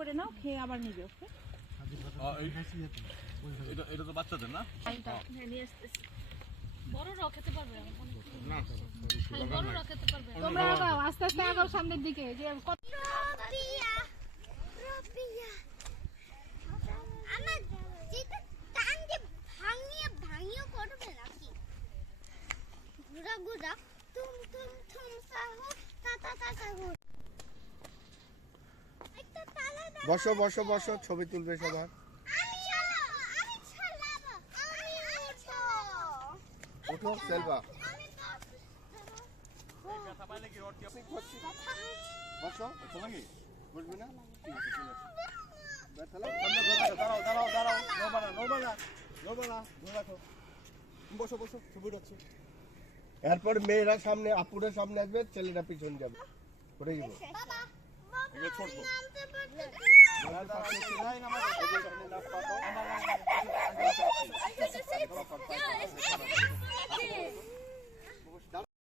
করে নাও, খেয়ে আবার নিবে। ওকে, এটা তো বাচ্চাদের না? নিয়ে আসতেছি। বড়রাও খেতে পারবে না, বড়রাও খেতে পারবে। তোমরা আগাও, আস্তে আস্তে আগাও সামনের দিকে। যে রবিয়া রবিয়া আমার যেটা টান দিয়ে ভাঙিয়ে করবে নাকি? গুড়া গুড়া তুম তুম তুম সাহো তা তা তা সাহো। একটা তালা দাও। বসো বসো বসো, ছবি তুলবে সবার। আমি চালাবো, আমি চালাবো, আমি উঠো। ওঠো সেলভা, আমি ব্যথা পাইলে কি রড দিয়ে বসো। বসবি না? ঠিক আছে, ঠিক আছে। ব্যথা লাগবে? দাঁড়াও দাঁড়াও দাঁড়াও, নড়বা না নড়বা না নড়বা না, ধরে রাখো। বসো বসো, ছবি উঠাচ্ছি। এরপর মেয়েরা সামনে, আপুরা সামনে আসবে, ছেলেরা পিছন যাবে। করে দিব। বাবা এগুলো ছোটবো। নামতে পারছে না।